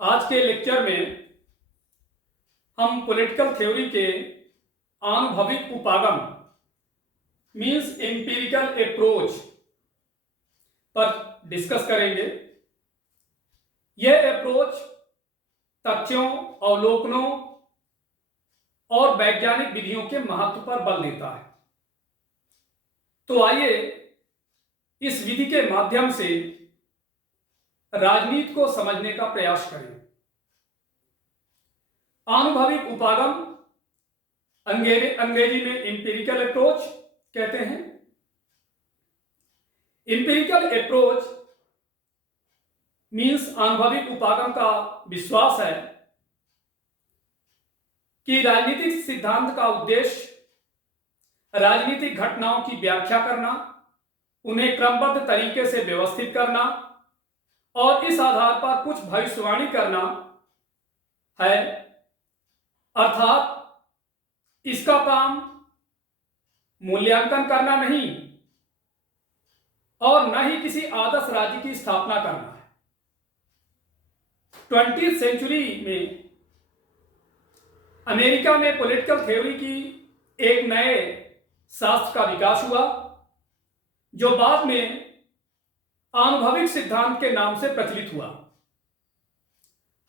आज के लेक्चर में हम पॉलिटिकल थ्योरी के आनुभविक उपागम मींस एम्पिरिकल अप्रोच पर डिस्कस करेंगे। यह अप्रोच तथ्यों, अवलोकनों और वैज्ञानिक विधियों के महत्व पर बल देता है। तो आइए इस विधि के माध्यम से राजनीति को समझने का प्रयास करें। आनुभविक उपागम अंग्रेजी में एम्पिरिकल अप्रोच कहते हैं। एम्पिरिकल अप्रोच मींस अनुभविक उपागम का विश्वास है कि राजनीतिक सिद्धांत का उद्देश्य राजनीतिक घटनाओं की व्याख्या करना, उन्हें क्रमबद्ध तरीके से व्यवस्थित करना और इस आधार पर कुछ भविष्यवाणी करना है। अर्थात इसका काम मूल्यांकन करना नहीं और न ही किसी आदर्श राज्य की स्थापना करना है। 20वीं सेंचुरी में अमेरिका में पॉलिटिकल थ्योरी की एक नए शास्त्र का विकास हुआ जो बाद में आनुभविक सिद्धांत के नाम से प्रचलित हुआ।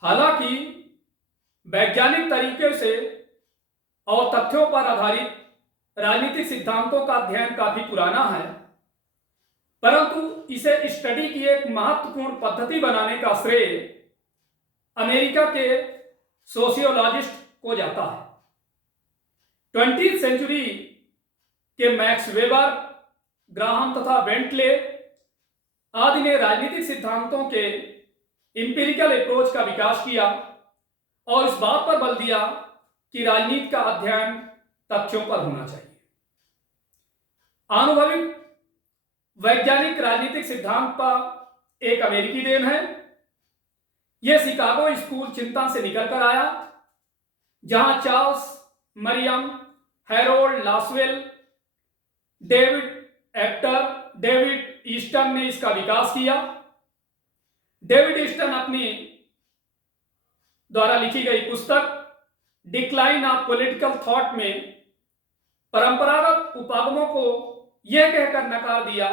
हालांकि वैज्ञानिक तरीके से और तथ्यों पर आधारित राजनीतिक सिद्धांतों का अध्ययन काफी पुराना है, परंतु इसे स्टडी की एक महत्वपूर्ण पद्धति बनाने का श्रेय अमेरिका के सोशियोलॉजिस्ट को जाता है। 20वीं सेंचुरी के मैक्स वेबर, ग्राहम तथा बेंटले आदि ने राजनीतिक सिद्धांतों के एम्पिरिकल अप्रोच का विकास किया और इस बात पर बल दिया कि राजनीति का अध्ययन तथ्यों पर होना चाहिए। आनुभविक वैज्ञानिक राजनीतिक सिद्धांत पर एक अमेरिकी देन है। यह शिकागो स्कूल चिंतन से निकलकर आया, जहां Charles Merriam, Harold Lasswell, David Easton ने इसका विकास किया। डेविड ईस्टन अपनी द्वारा लिखी गई पुस्तक डिक्लाइन ऑफ पॉलिटिकल थॉट में परंपरागत उपागमों को यह कहकर नकार दिया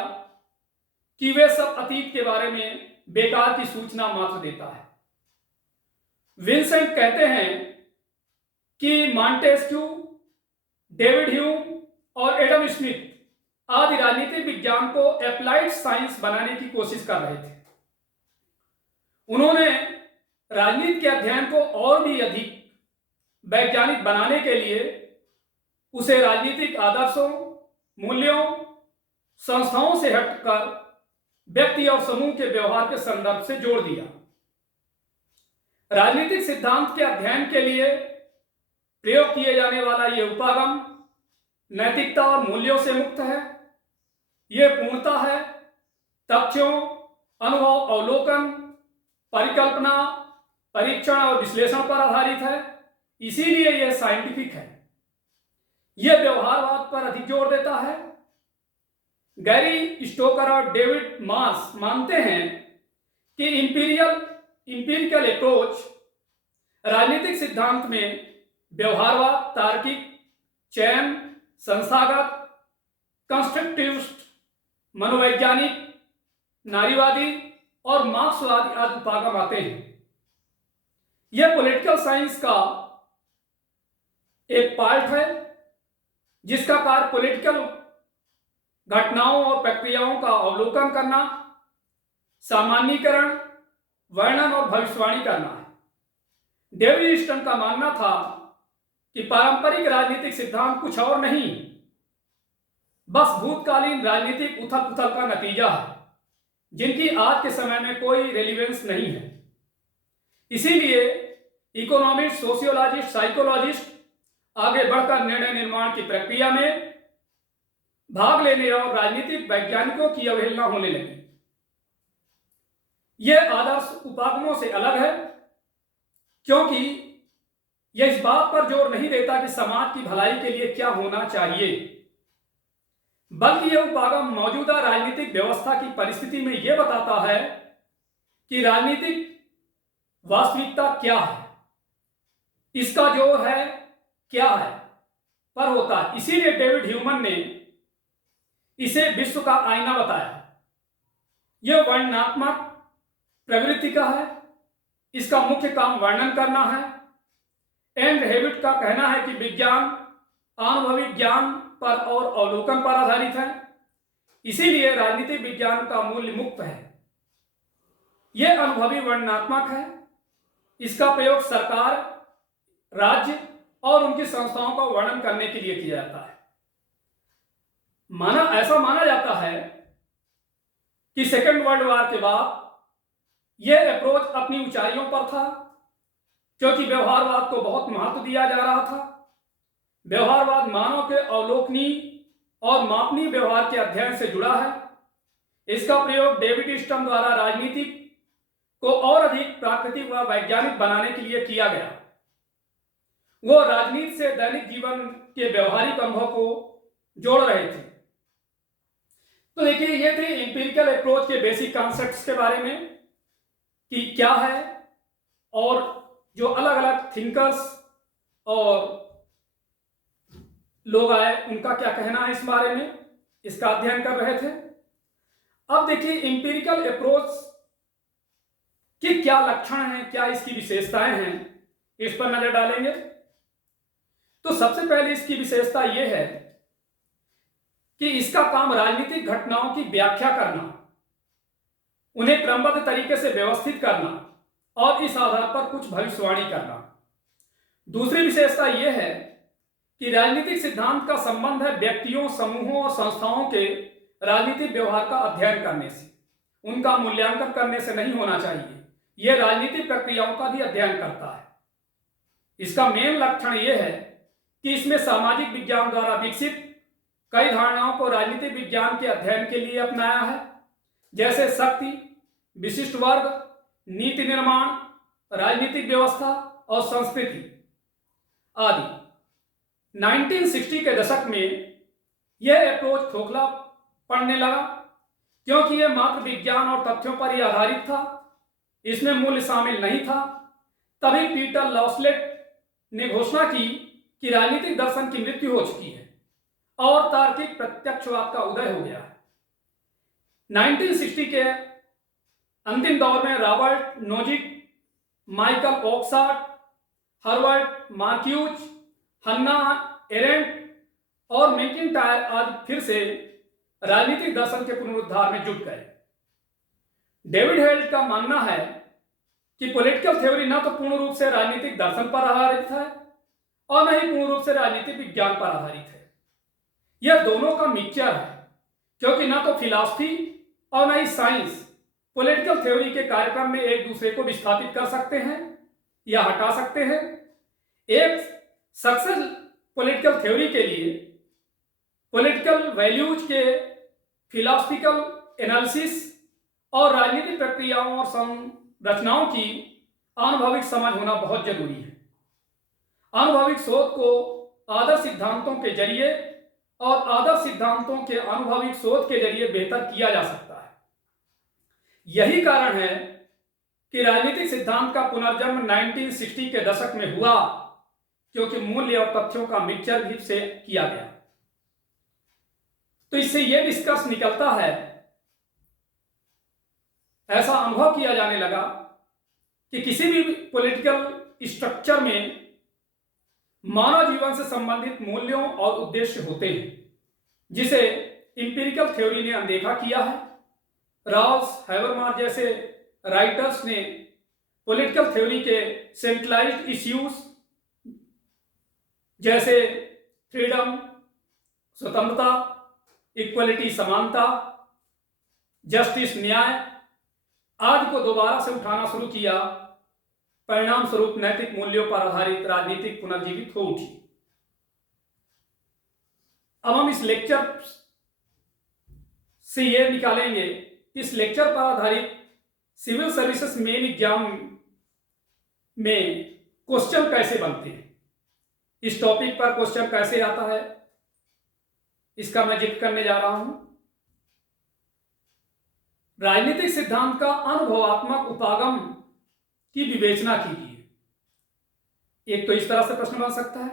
कि वे सब अतीत के बारे में बेकार की सूचना मात्र देता है। विंसेंट कहते हैं कि मॉन्टेस्क्यू, डेविड ह्यूम और एडम स्मिथ आदि राजनीतिक विज्ञान को एप्लाइड साइंस बनाने की कोशिश कर रहे थे। उन्होंने राजनीति के अध्ययन को और भी अधिक वैज्ञानिक बनाने के लिए उसे राजनीतिक आदर्शों, मूल्यों, संस्थाओं से हटकर व्यक्ति और समूह के व्यवहार के संदर्भ से जोड़ दिया। राजनीतिक सिद्धांत के अध्ययन के लिए प्रयोग किए जाने वाला यह उपागम नैतिकता और मूल्यों से मुक्त है। यह पूर्णता है तथ्यों, अनुभव, अवलोकन, परिकल्पना, परीक्षण और विश्लेषण पर आधारित है, इसीलिए यह साइंटिफिक है। यह व्यवहारवाद पर अधिक जोर देता है। गैरी स्टोकर और डेविड मास मानते हैं कि इंपीरिकल अप्रोच राजनीतिक सिद्धांत में व्यवहारवाद, तार्किक, चयन, संस्थागत, कंस्ट्रक्टिविस्ट, मनोवैज्ञानिक, नारीवादी और मार्क्सवादी आदि उपागम आते हैं। यह पॉलिटिकल साइंस का एक पार्ट है जिसका कार्य पॉलिटिकल घटनाओं और प्रक्रियाओं का अवलोकन करना, सामान्यीकरण, वर्णन और भविष्यवाणी करना है। डेविड ईस्टन का मानना था कि पारंपरिक राजनीतिक सिद्धांत कुछ और नहीं, बस भूतकालीन राजनीतिक उथल पुथल का नतीजा है, जिनकी आज के समय में कोई रेलिवेंस नहीं है। इसीलिए इकोनॉमिस्ट, सोशियोलॉजिस्ट, साइकोलॉजिस्ट आगे बढ़कर निर्णय निर्माण की प्रक्रिया में भाग लेने और राजनीतिक वैज्ञानिकों की अवहेलना होने लगी। यह आदर्श उपागमों से अलग है क्योंकि यह इस बात पर जोर नहीं देता कि समाज की भलाई के लिए क्या होना चाहिए, बल्कि यह उपागम मौजूदा राजनीतिक व्यवस्था की परिस्थिति में यह बताता है कि राजनीतिक वास्तविकता क्या है, इसका जो है क्या है पर होता है। इसीलिए डेविड ह्यूमन ने इसे विश्व का आईना बताया। यह वर्णनात्मक प्रवृत्ति का है, इसका मुख्य काम वर्णन करना है। एंड हेविट का कहना है कि विज्ञान अनुभविक ज्ञान पर और अवलोकन पर आधारित है, इसीलिए राजनीतिक विज्ञान का मूल्य मुक्त है। यह अनुभवी वर्णनात्मक है, इसका प्रयोग सरकार, राज्य और उनकी संस्थाओं का वर्णन करने के लिए किया जाता है। ऐसा माना जाता है कि सेकेंड वर्ल्ड वॉर के बाद यह अप्रोच अपनी ऊंचाइयों पर था, क्योंकि व्यवहारवाद को बहुत महत्व दिया जा रहा था। व्यवहारवाद मानव के अवलोकनीय और मापनीय व्यवहार के अध्ययन से जुड़ा है। इसका प्रयोग डेविड स्टर्न द्वारा राजनीति को और अधिक प्राकृतिक व वैज्ञानिक बनाने के लिए किया गया। वो राजनीति से दैनिक जीवन के व्यवहारिक अनुभव को जोड़ रहे थे। तो देखिए, ये थे इंपीरिकल अप्रोच के बेसिक कॉन्सेप्ट्स के बारे में कि क्या है, और जो अलग अलग थिंकर्स और लोग आए उनका क्या कहना है इस बारे में, इसका अध्ययन कर रहे थे। अब देखिए, इंपीरिकल अप्रोच के क्या लक्षण हैं, क्या इसकी विशेषताएं हैं, इस पर नजर डालेंगे। तो सबसे पहले इसकी विशेषता यह है कि इसका काम राजनीतिक घटनाओं की व्याख्या करना, उन्हें क्रमबद्ध तरीके से व्यवस्थित करना और इस आधार पर कुछ भविष्यवाणी करना। दूसरी विशेषता यह है कि राजनीतिक सिद्धांत का संबंध है व्यक्तियों, समूहों और संस्थाओं के राजनीतिक व्यवहार का अध्ययन करने से, उनका मूल्यांकन करने से नहीं होना चाहिए। यह राजनीतिक प्रक्रियाओं का भी अध्ययन करता है। इसका मेन लक्षण यह है कि इसमें सामाजिक विज्ञान द्वारा विकसित कई धारणाओं को राजनीतिक विज्ञान के अध्ययन के लिए अपनाया है, जैसे शक्ति, विशिष्ट वर्ग, नीति निर्माण, राजनीतिक व्यवस्था और संस्कृति आदि। 1960 के दशक में यह अप्रोच खोखला पड़ने लगा, क्योंकि यह मात्र विज्ञान और तथ्यों पर ही आधारित था, इसमें मूल्य शामिल नहीं था। तभी पीटर लॉसलेट ने घोषणा की कि राजनीतिक दर्शन की मृत्यु हो चुकी है और तार्किक प्रत्यक्षवाद का उदय हो गया है। 1960 के अंतिम दौर में Robert Nozick, Michael Oxford, Herbert Marcuse, Hannah Arendt और मैकिंटायर आज फिर से राजनीतिक दर्शन के पुनरुद्धार में जुट गए। डेविड हेल्ट का मानना है कि पॉलिटिकल थ्योरी न तो पूर्ण रूप से राजनीतिक दर्शन पर आधारित है और न ही पूर्ण रूप से राजनीतिक विज्ञान पर आधारित है। यह दोनों का मिक्सचर है, क्योंकि न तो फिलॉसफी और न ही साइंस पॉलिटिकल थ्योरी के कार्यक्रम में एक दूसरे को विस्थापित कर सकते हैं या हटा सकते हैं। एक सक्सेस पॉलिटिकल थ्योरी के लिए पॉलिटिकल वैल्यूज के फिलॉसफिकल एनालिसिस और राजनीतिक प्रक्रियाओं और संरचनाओं की अनुभविक समझ होना बहुत जरूरी है। अनुभविक शोध को आदर्श सिद्धांतों के जरिए और आदर्श सिद्धांतों के अनुभविक शोध के जरिए बेहतर किया जा सकता है। यही कारण है कि राजनीतिक सिद्धांत का पुनर्जन्म 1960 के दशक में हुआ, क्योंकि मूल्य और तथ्यों का मिक्सचर भी से किया गया। तो इससे यह निष्कर्ष निकलता है, ऐसा अनुभव किया जाने लगा कि किसी भी पॉलिटिकल स्ट्रक्चर में मानव जीवन से संबंधित मूल्यों और उद्देश्य होते हैं, जिसे इंपीरिकल थ्योरी ने अनदेखा किया है। राउस, हैबरमास जैसे राइटर्स ने पॉलिटिकल थ्योरी के सेंट्रलाइज्ड इश्यूज जैसे फ्रीडम, स्वतंत्रता, इक्वलिटी, समानता, जस्टिस, न्याय आदि को दोबारा से उठाना शुरू किया। परिणाम स्वरूप नैतिक मूल्यों पर आधारित राजनीतिक पुनर्जीवित हो उठी। अब हम इस लेक्चर से यह निकालेंगे, इस लेक्चर पर आधारित सिविल सर्विसेज मेन एग्जाम में क्वेश्चन कैसे बनते हैं, इस टॉपिक पर क्वेश्चन कैसे आता है, इसका मैं जिक्र करने जा रहा हूं। राजनीतिक सिद्धांत का अनुभवात्मक उपागम की विवेचना कीजिए। एक तो इस तरह से प्रश्न बन सकता है।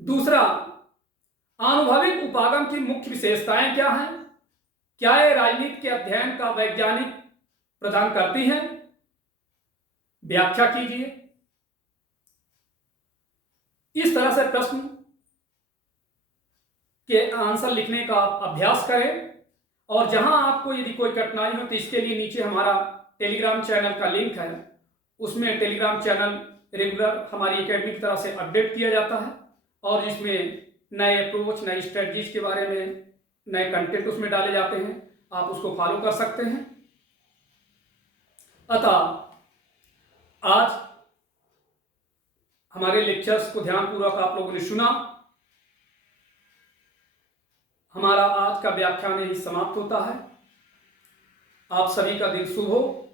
दूसरा, आनुभविक उपागम की मुख्य विशेषताएं क्या हैं? क्या ये राजनीति के अध्ययन का वैज्ञानिक प्रदान करती हैं? व्याख्या कीजिए। इस तरह से प्रश्न के आंसर लिखने का अभ्यास करें। और जहां आपको यदि कोई कठिनाई हो तो इसके लिए नीचे हमारा टेलीग्राम चैनल का लिंक है, उसमें टेलीग्राम चैनल रेगुलर हमारी एकेडमी की तरफ से अपडेट किया जाता है और जिसमें नए अप्रोच, नई स्ट्रेटजीज के बारे में नए कंटेंट उसमें डाले जाते हैं। आप उसको फॉलो कर सकते हैं। अतः आज हमारे लेक्चर्स को ध्यानपूर्वक आप लोगों ने सुना। हमारा आज का व्याख्यान यही समाप्त होता है। आप सभी का दिन शुभ हो।